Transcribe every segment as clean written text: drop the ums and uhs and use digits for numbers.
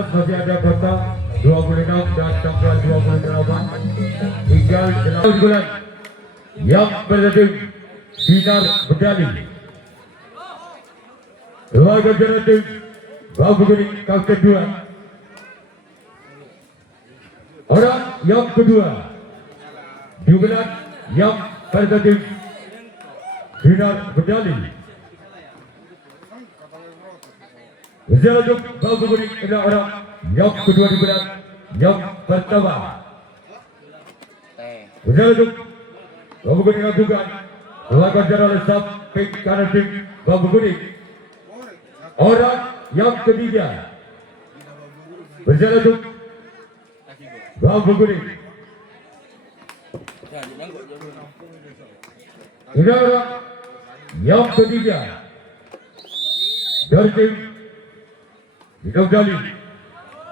jelas masih ada kota 26 dan tanggal 28. Tinggal 8 bulan yang berlangsung sinar medali. Keluarga Jaratim Bambu Kuning Kapten 2. Orang yang kedua di bulan yang berlangsung sinar medali. Jaratim Bambu Kuning adalah orang yang kedua di bulan yang pertama. Jaratim Bambu Kuning lakukan lakukan jarak lesap pink kanan tim Bambu Kuning. Orang yang ketiga berjalan untuk Bambu Kuning. Ini orang yang ketiga dari tim Hidau Dali.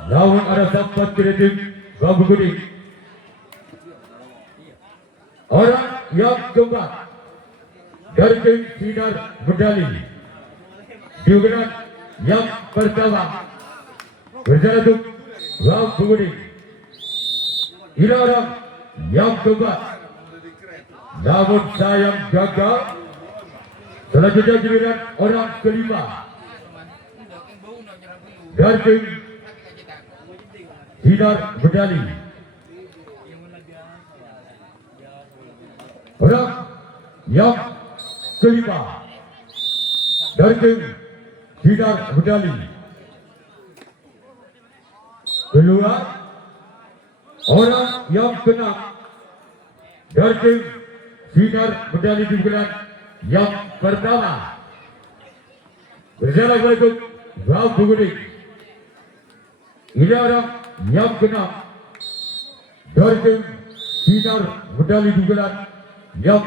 Lawan ada sempat dari tim Bambu Kuning. Orang yang keempat dari tim Sinar Medali. Di bulan yang pertama berjalan untuk Bambu Kuning. Ini orang yang keempat, namun sayang gagal. Selanjutnya giliran orang kelima dari tim Sinar Medali. Orang yang kelima dari tim Sinar Medali. Kedua, orang yang keenam dari tim Sinar Medali di bulan yang pertama berjalan untuk Bambu Kuning. Ini orang yang keenam dari tim Sinar Medali di bulan yang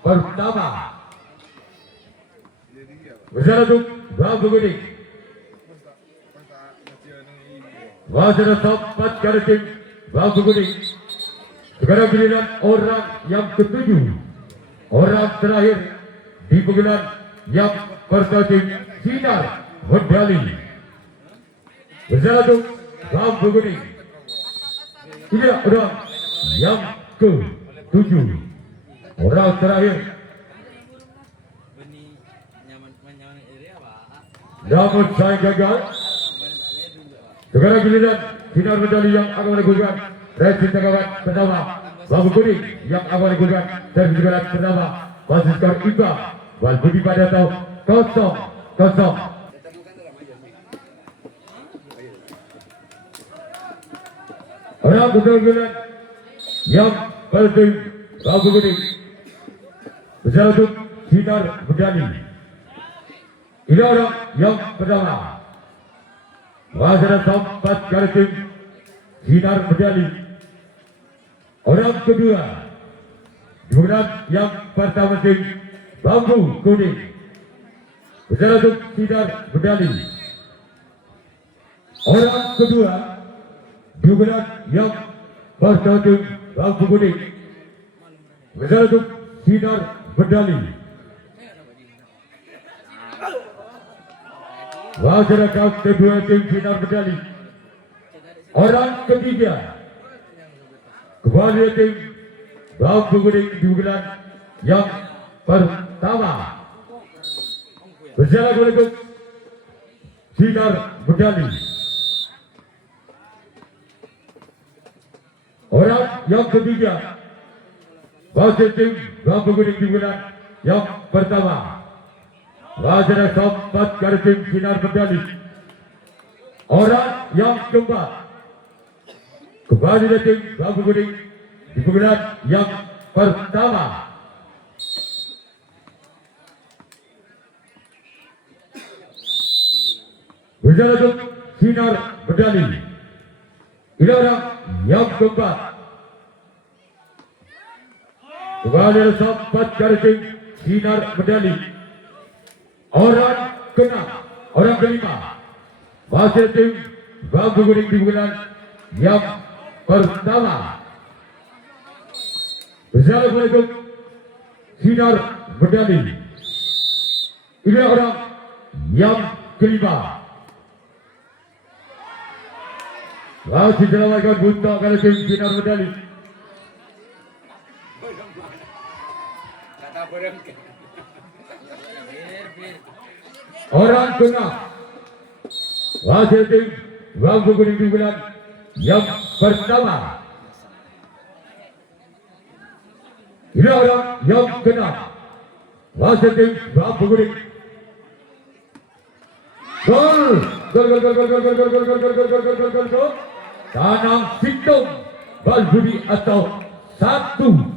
pertama berjalan untuk Bambu Kuning. Masih ada sempat dari tim Bambu Kuning. Sekarang giliran orang yang ketujuh, orang terakhir di pengadilan yang pertama tim Sinar Medali berjalan untuk Bambu Kuning. Ini orang yang ketujuh, orang terakhir. Namun saya gagal. Sekarang giliran Sinar Medali yang akan melakukan reaksi kawan pertama Bambu Kuning yang akan melakukan dan giliran pertama masih skor imbang Wal Budi Padato 0-0. Orang betul-betul yang penting Bambu Kuning berjalan untuk Sinar Medali. Ini orang yang pertama. Wajah sempat dari tim Sinar Medali. Orang kedua di bulan yang pertama tim Bambu Kuning berjalan untuk Sinar Medali. Orang kedua di bulan yang pertama tim Bambu Kuning berjalan untuk Sinar Medali. Masyarakat kedua tim Sinar Medali. Orang ketiga kembali tim Bambu Kuning di bulan yang pertama berjalan untuk Sinar Medali. Orang yang ketiga masih tim Bambu Kuning di bulan yang pertama. Wajah sempat dari tim Sinar Medali. Orang yang keempat kembali dari tim Bambu Kuning di bulan yang pertama. Berjalan untuk Sinar Medali. Ini orang yang keempat kembali sempat dari tim Sinar Medali. Orang keenam, orang kelima masih tim Bambu Kuning di bulan yang pertama. Berjalan untuk Sinar Medali. Ini orang yang kelima. Masih diselamatkan Bunta karena tim sinar medali. Orang kena wasit tim Bambu Kuning Dukulan yang pertama. Ini orang yang kena wasit tim Bambu Kuning. Gol, gol, gol, gol, gol, gol, gol, gol, gol, gol, gol, gol, gol, gol, gol, gol. Tanam Situng Balbudi atau 1-0.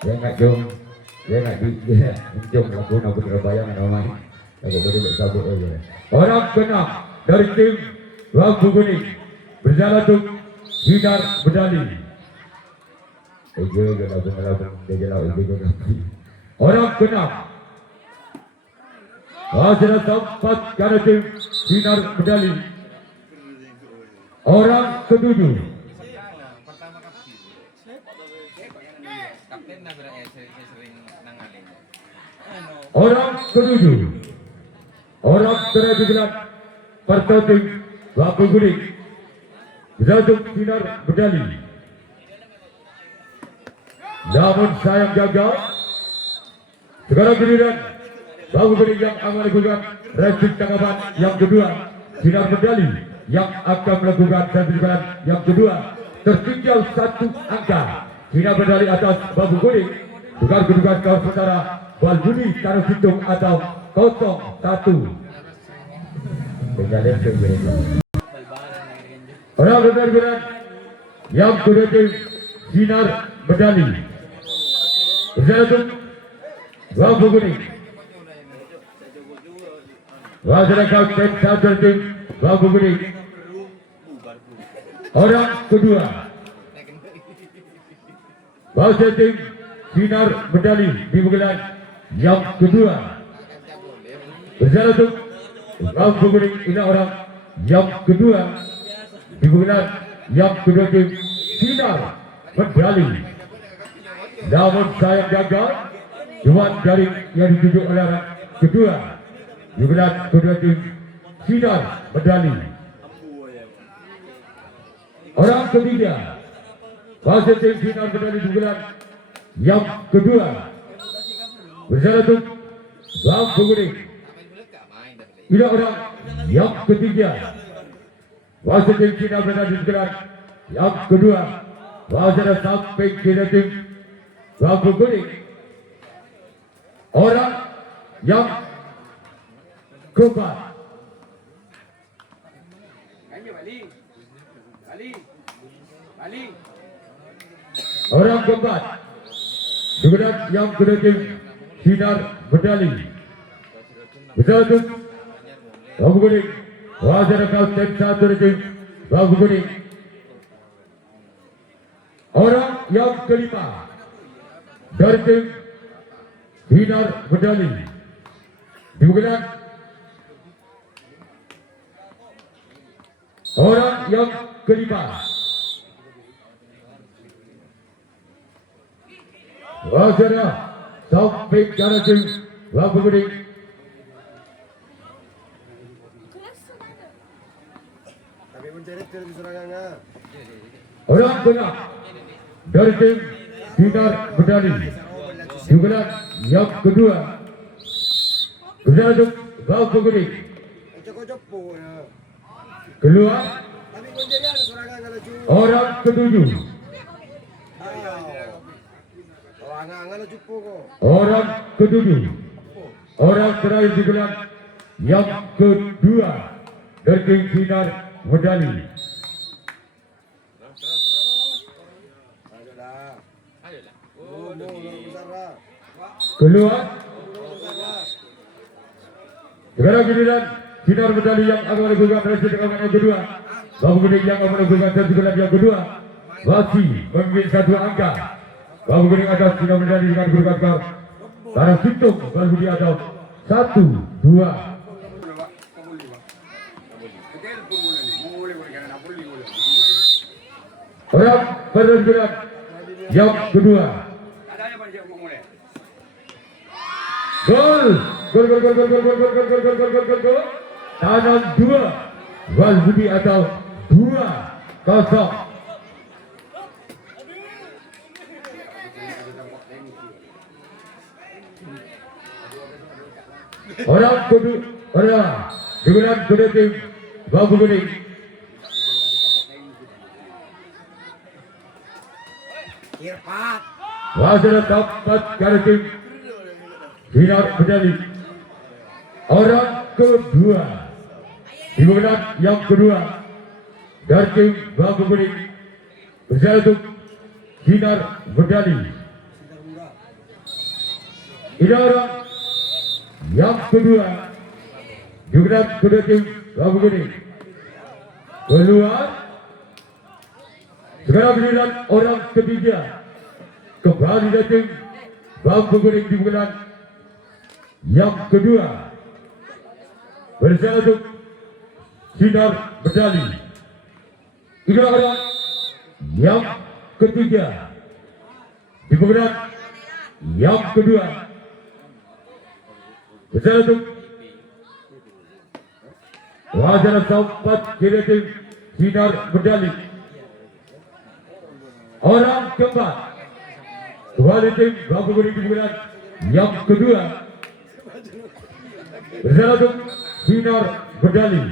Dia nak jom lagu nak berbayang namanya. Aku boleh bersabut aja. Orang kena dari tim Bambu Kuning berjalan untuk sinar medali. Orang kena hasil tempat karena tim sinar medali. Orang ketujuh orang terakhir pertanding Bambu Kuning berjalan sinar medali. Namun sayang gagal. Sekarang giliran Bambu Kuning yang akan melakukan racing tanggapan yang kedua, sinar medali yang akan melakukan sertifikat yang kedua. Tertinggal 1 angka sinar medali atas Bambu Kuning dengan kedudukan skor sementara Balbudi Tanah Situng atau 0-1. Orang benar-benar yang kedua tim sinar medali berjalan Bambu Kuning. Masyarakat satu tim Bambu Kuning. Orang kedua wasit tim sinar medali di bulan yang kedua berjalan untuk Bambu Kuning. Ini orang yang kedua di bulan yang kedua tim sinar medali. Namun sayang gagal. Cuman dari yang dituju oleh orang kedua di bulan kedua tim sinar medali. Orang ketiga wasit tim sinar medali di bulan yang kedua berjalan untuk Bambu Kuning. Ini orang yang ketiga wasit tim sinar medali di bulan yang kedua wasit sampai ke tim Bambu Kuning. Orang yang keempat orang keempat kemudian yang kedua tim sinar medali berjalan Bambu Kuning. Wajar kau tim satu tim Bambu Kuning. Orang yang kelima dari tim sinar medali dibukukan orang yang kelima wajarnya sampai karena tim Bambu Kuning. Orang tengah dari tim sinar medali dibukukan yang kedua berjalan untuk Bambu Kuning. Keluar orang ketujuh orang ketujuh orang terakhir di bulan yang kedua dari tim sinar medali. Keluar sekarang giliran sinar medali yang akan melakukan racing tanggapan yang kedua. Bambu Kuning yang akan melakukan sertifikat yang kedua masih memimpin 1 angka. Bambu Kuning atas sinar medali dengan kedudukan skor Tanah Situng Balbudi atau 1-2. Orang bergerak yang kedua. Gol. Gol, gol, gol, gol, gol, gol, gol, gol, gol, gol, gol, gol, gol, gol. Tanam 2. Walbudi atau 2-0. Orang kedua dengan kedua tim Bambu Kuning. Wasit dapat dari tim Sinar Medali. Orang kedua dimulai yang kedua dari tim Bambu Kuning bersama untuk Sinar Medali. Ini orang yang kedua juga kedua tim Bambu Kuning keluar. Sekarang giliran orang ketiga kembali dari tim Bambu Kuning dimulai yang kedua bersama untuk Sinar Medali. Ini orang yang ketiga dimulai yang kedua bersama untuk wajah sempat kiri tim Sinar Medali. Orang keempat kembali tim Bambu Kuning dimulai yang kedua bersama untuk Sinar Medali.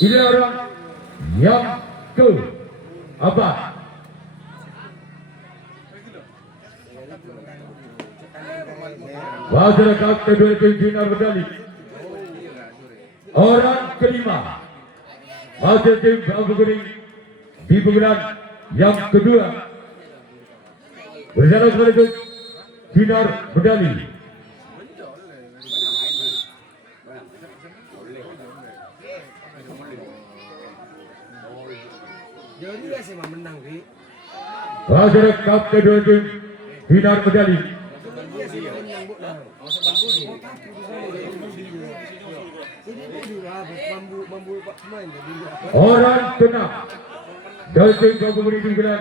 Ini orang yang keempat. Wajah kedua tim Sinar Medali. Orang kelima wajah tim Bambu Kuning di pemilihan yang kedua bersama sekaligus Sinar Medali. Wajah kedua tim Sinar Medali. Orang keenam dari tim Bambu Kuning dimulai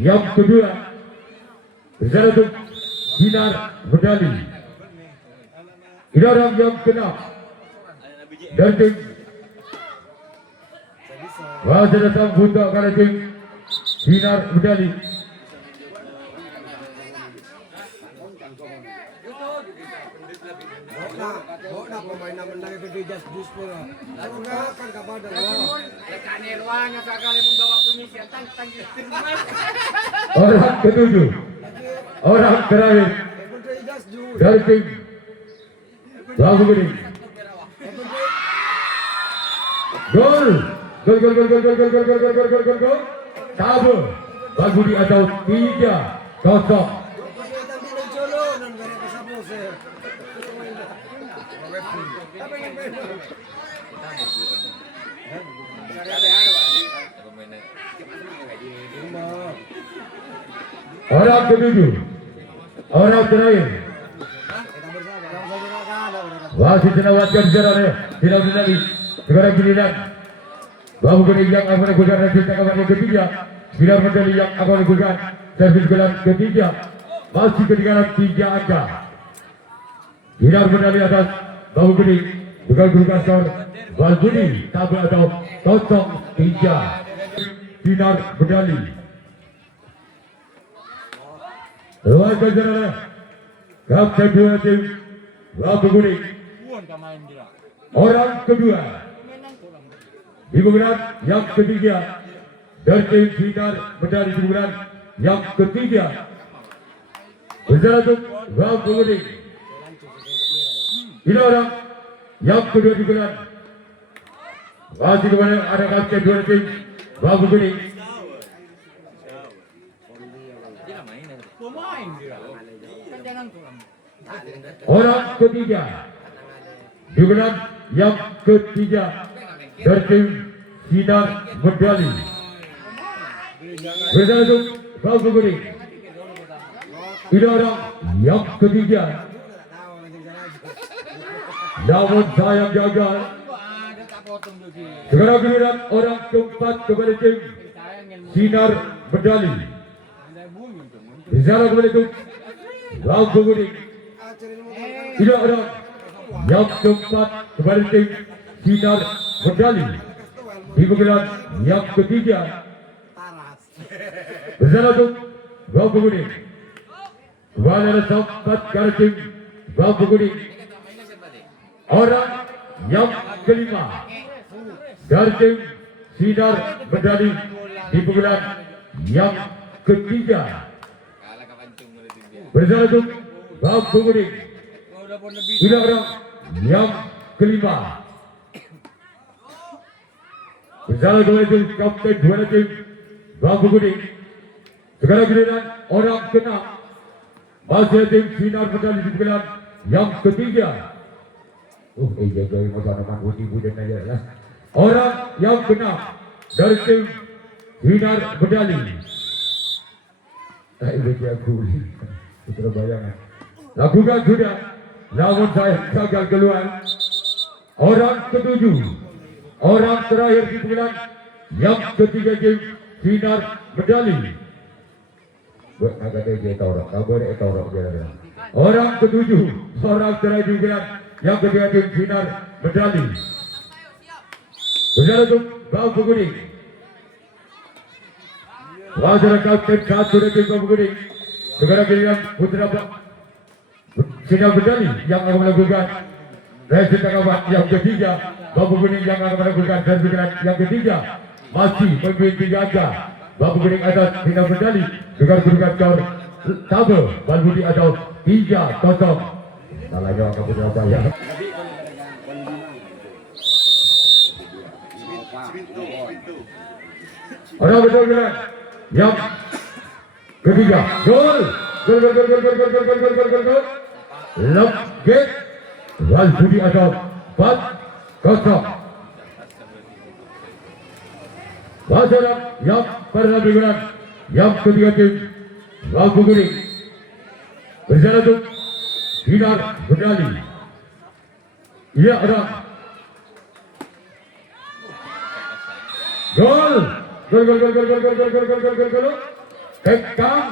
yang kedua bersama untuk Sinar Medali. Ini orang yang keenam dari tim wajah datang buta karena tim Sinar Medali. Orang ketujuh, orang terakhir dari tim Bambu Kuning. Gol, gol, gol, gol, gol, gol, gol, gol, gol, gol, gol, gol, gol, gol. Tabur Walbudi atau 3-0. Orang ketujuh, orang terakhir. Wasit menawatkan jaraknya, tidak berlari. Sekarang giliran Bambu Kuning yang akan melakukan hasil tangkapan yang ketiga. Sinar Medali yang akan melakukan servis gelar ketiga. Masih ketinggalan 3 angka. Sinar Medali atas Bambu Kuning dengan kedudukan skor Walbudi tabel atau 0-3. Sinar Medali. Luar jajarannya kapten dua tim Bambu Kuning. Orang kedua di pemilihan yang ketiga dari tim Sinar Medali di pemilihan yang ketiga bersama untuk Bambu Kuning. Ini orang yang kedua di pemilihan masih kepada ada kapten dua tim Bambu Kuning. Orang ketiga di pemilihan yang ketiga dari tim Sinar Medali bersama untuk Bambu Kuning. Ini orang yang ketiga, namun sayang gagal. Sekarang giliran orang keempat kepada tim Sinar Medali. Di sana kembali untuk Bambu Kuning. Tidak orang yang keempat kepada tim Sinar Medali. Di penggelar yang ketiga bersama untuk Bambu Kuning. Kepada sempat kepada tim Bambu Kuning. Orang yang kelima dari tim Sinar Medali di penggelar yang ketiga bersama untuk Bambu Kuning. Tidak orang yang kelima bersama dengan tim kapten dua tim Bambu Kuning. Sekarang giliran orang keenam masih tim Sinar Medali di penggelar yang ketiga. Jaga masa budi dan aja lah. Orang yang keenam dari tim Sinar Medali. Ini dia kuli. Putra bayangan. Lakukan sudah. Namun saya gagal keluar. Orang ketujuh. Orang terakhir di penggelar yang ketiga tim Sinar Medali. Buat agak dia tahu. Kabar dia tahu dia. Orang ketujuh. Orang terakhir di penggelar yang ketiga tim Sinar Medali. Bersama untuk Bambu Kuning. Wajah kapten satu dari tim Bambu Kuning. Sekarang giliran putra Sinar Medali yang akan melakukan resi tangkapan yang ketiga. Bambu Kuning yang akan melakukan resi yang ketiga. Masih memimpin 3 angka. Bambu Kuning atas Sinar Medali dengan kedudukan skor tabel Balbudi atau 3-0. Salahnya akan putra saya. Orang betul gerak yang ketiga. Gol. Lebget Balbudi atau 4-0. Pasangan yang pertandingan yang ketiga tim Bambu Kuning bersama untuk Sinar Medali. Ia orang gol. Kekang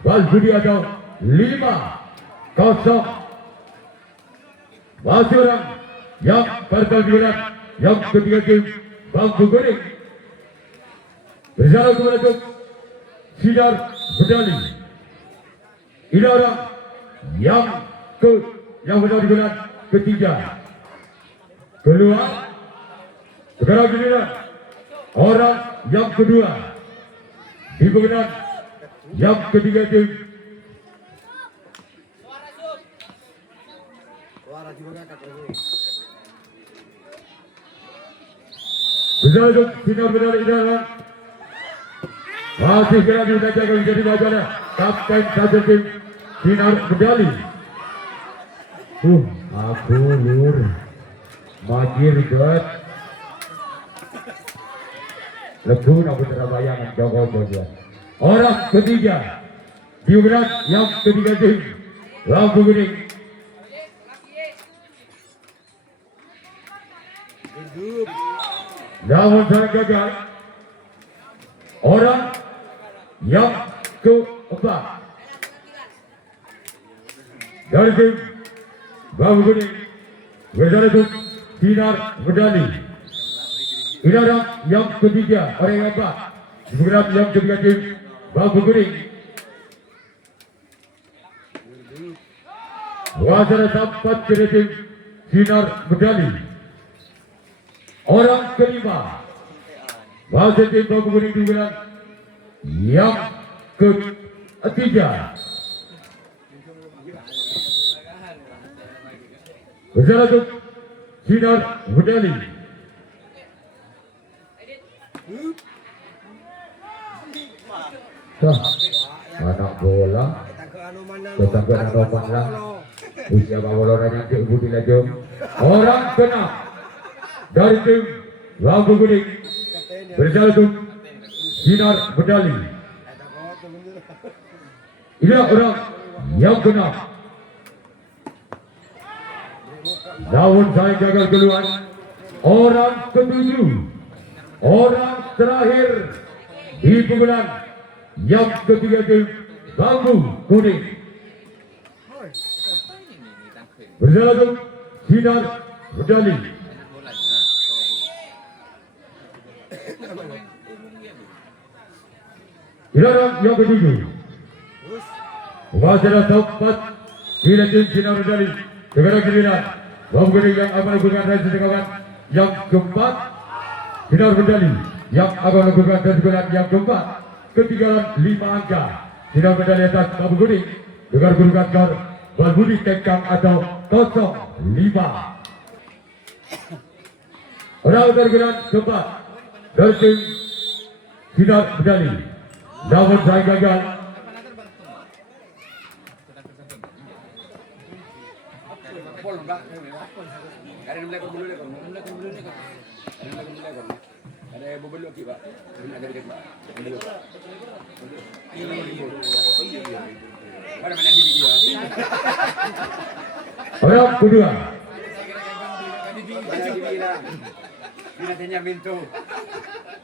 Balbudi atau 5-0. Masih orang yang pertandingan yang ketiga tim Bambu Kuning bersama untuk Sinar Medali. Ini orang yang pertandingan ketiga keluar. Sekarang giliran orang yang kedua di penggelar yang ketiga tim bersama untuk Sinar Medali. Ini orang masih kira dijaga menjadi bacanya kapten satu tim Sinar Medali. Aku lur majir bet lebu nak putra bayangan Joko. Orang ketiga di penggelar yang ketiga tim Bambu Kuning. Namun saya gagal. Orang yang keempat dari tim Bambu Kuning bersama untuk Sinar Medali. Ini orang yang ketiga, orang yang keempat di penggelar yang ketiga tim Bambu Kuning. Wajah sempat dari tim Sinar Medali. Orang kelima masih tim Bambu Kuning di penggelar yang ketiga bersama untuk Sinar Medali. Anak bola ketanggalan rombak lah usia bawoloranya di Budi Lajong. Orang keenam dari tim Bambu Kuning bersama untuk Sinar Medali. Ini orang yang keenam. Namun saya gagal keluar. Orang ketujuh, orang terakhir di penggelar yang ketiga tim Bambu Kuning Berjalan sinar medali. Giliran yang ketujuh. Waspada tempat bila tim sinar medali. Segera giliran Bambukuning yang akan melakukan race kawan yang keempat. Sinar medali yang akan melakukan race kawan yang keempat. Ketinggalan 5 angka. Sinar medali atas Bambukuning dengan kedudukan skor Balbudi Tekang atau 05. Orang tergerak keempat dari tim sinar medali. Namun saya gagal. Orang kedua.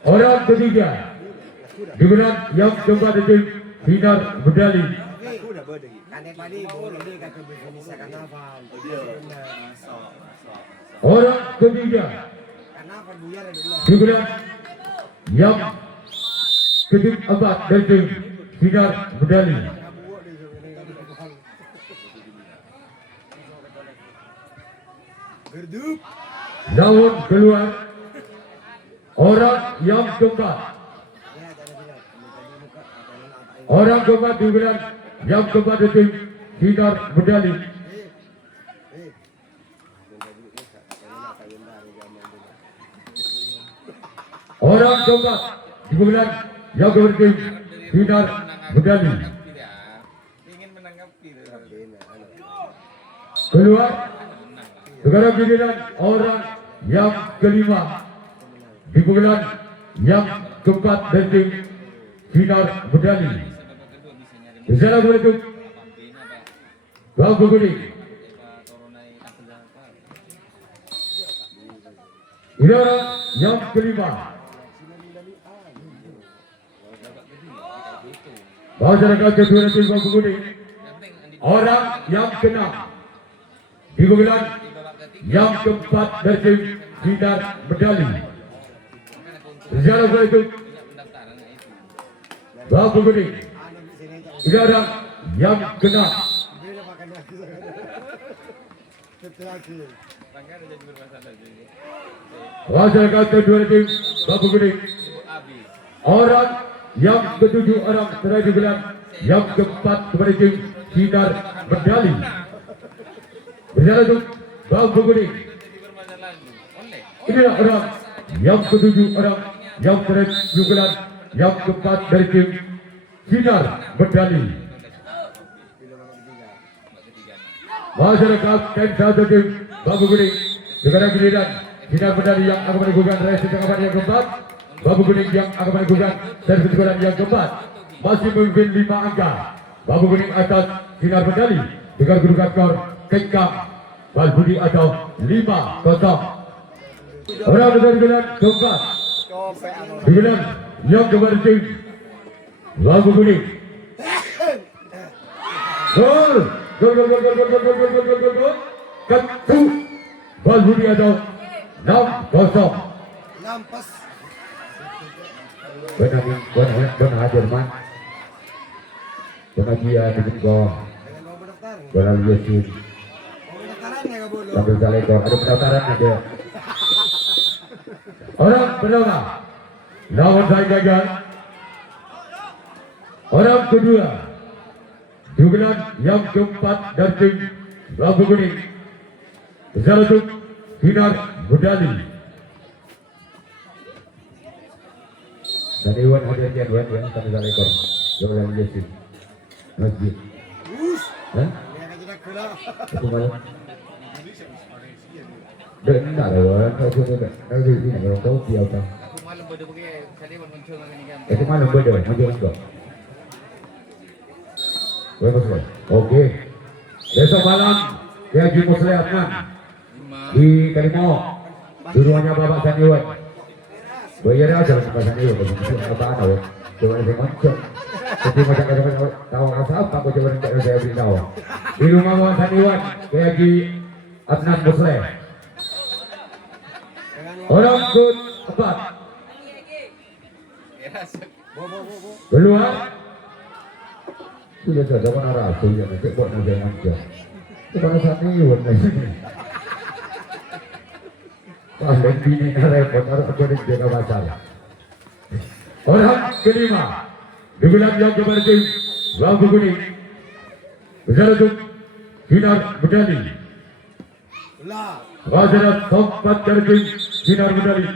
Orang ketiga. Digunakan yang keempat itu sinar medali. Orang ketiga. Digunakan yang keempat dari sinar medali. Namun keluar orang yang keempat. Orang keempat digunakan yang keempat itu sinar medali. Orang keempat digunakan yang keempat itu sinar medali. Keluar sekarang giliran orang yang kelima digunakan yang keempat dari sinar medali. Assalamualaikum. Bambukuning. Giliran yang kelima. Masyarakat kedua tim Bambukuning. Orang yang keenam digunakan yang keempat dari sinar medali. Assalamualaikum. Bambukuning. Giliran yang keenam. Masyarakat kedua tim Bambukuning. Orang yang ketujuh orang terakhir digunakan yang keempat kepada tim sinar medali. Berjalan untuk Bambukuning. Inilah orang yang ketujuh orang yang terakhir digunakan yang keempat dari tim sinar medali. Masyarakat satu tim Bambukuning segera giliran sinar medali yang akan melakukan race tangkapan yang keempat. Bambukuning yang akan melakukan servis gol yang keempat. Masih memimpin 5 angka. Bambukuning atas sinar medali dengan kedudukan skor Tekang Balbudi atau 5-0. Orang dengan giliran keempat. Giliran yang keempat tim Bambukuning. Gol. Ketu Balbudi atau 6-0. Benar Jerman. Benar dia dengan gol. Benar Yesus. Sambil salekor ada pendaftaran ada. Orang bernama lawan saya gagal. Orang kedua digunakan yang keempat dari tim Bambukuning. Besar untuk sinar medali. Dan Iwan hadir Iwan kami salekor. Benar Yesus. Masjid. Hah? Itu malam. Dan enggak ada orang tahu itu ini orang tahu dia apa. Itu malam beda muncul enggak. Oke. Besok malam Haji Muslihatman di Kalimau di rumahnya Bapak Sandiwan. Bayarnya aja lah Bapak Sandiwan apa ada. Coba saya ngocok. Jadi macam tahu apa aku coba saya beritahu. Di rumah Bapak Sandiwan Haji Adnan Muslim. Orang keempat keluar. Sudah ada mana rasu yang nanti buat naga manja. Kepada saat ini warna ini. Paling bini repot harus kepada jaga masalah. Orang kelima di bulan yang keberjim Bambu Kuning besar untuk sinar medali. Wajar tempat kerjim sinar medali.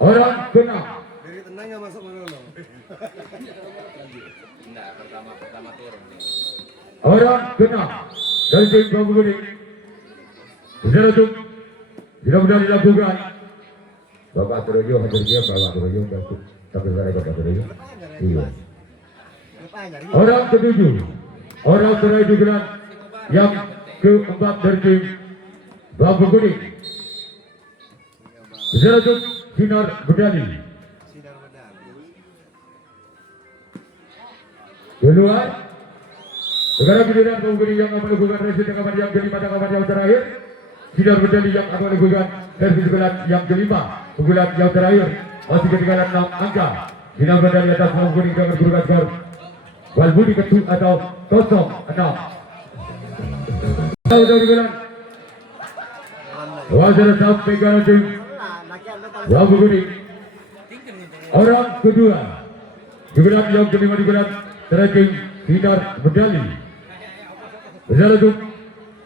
Orang keenam Dari tenangnya masuk mana lo? Enggak, pertama turun nih. orang keenam dari tim Bambu Kuning besar untuk mudah-mudahan dilakukan. Bapak Terojo hadir dia, Bapak Terojo tapi saya Bapak Terojo. Iya. Orang ketujuh, orang terakhir di gelar yang keempat dari tim Bambu Kuning besar untuk sinar medali. Keluar sekarang giliran Bambu Kuning yang akan melakukan resi tangkapan yang kelima, tangkapan yang terakhir sinar medali yang akan melakukan servis bulan yang kelima, bulan yang terakhir masih ketinggalan 6 angka. Sinar medali atas Bambu Kuning dengan bergurukan skor Walbudi Ketu atau 06. Sudah digelar wajar sampai ke tim Bambu Kuning. Orang kedua digelar yang kelima digelar terakhir sinar medali besar untuk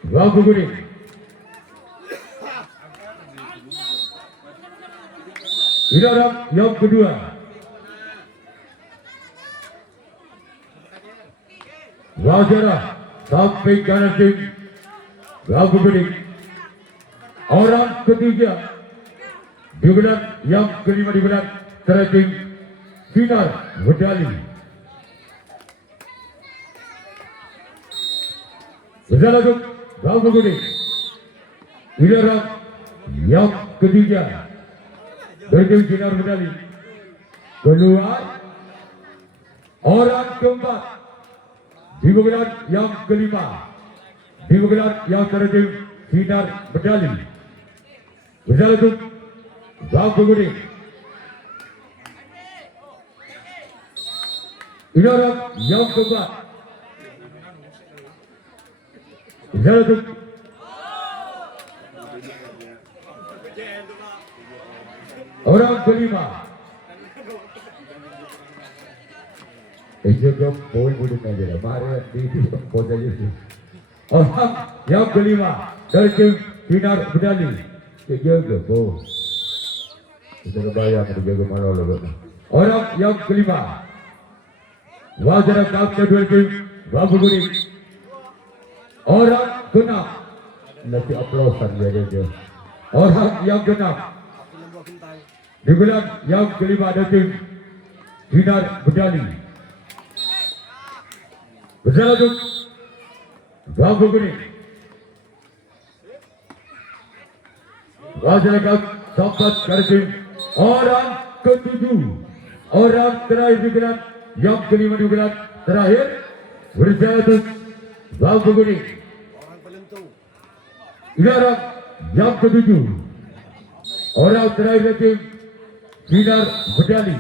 Bambu Kuning. Ini orang yang kedua wajar sampai ke tim Bambu Kuning. Orang ketiga digelar yang kelima digelar terakhir sinar medali besar untuk Bambu Kuning. Ini orang yang ketiga dari tim sinar medali. Keluar orang keempat digelar yang kelima digelar yang terakhir sinar medali besar untuk Bambu Kuning. Ini orang yang keempat besar untuk orang kelima. Juga poin mudah aja. Mari di poin aja. Orang yang kelima dari tim sinar medali. Jaga po. Kita bayar jaga mana lo. Orang yang kelima wajar kapten dari tim Bambu Kuning. Orang keenam nanti aplausan dia. Orang yang keenam digelar yang kelima dari tim sinar medali besar untuk Bambu Kuning. Masyarakat sampai kartim orang ketujuh, orang terakhir digelar yang kelima digelar terakhir bersama untuk Bambu Kuning. Orang penentu. Ini orang yang ketujuh, orang terakhir tim sinar medali.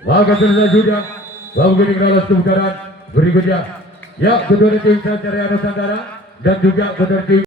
Maka selesai sudah Bambu Kuning lolos ke putaran berikutnya. Ya, kedua tim Satria Nusantara dan juga kedua tim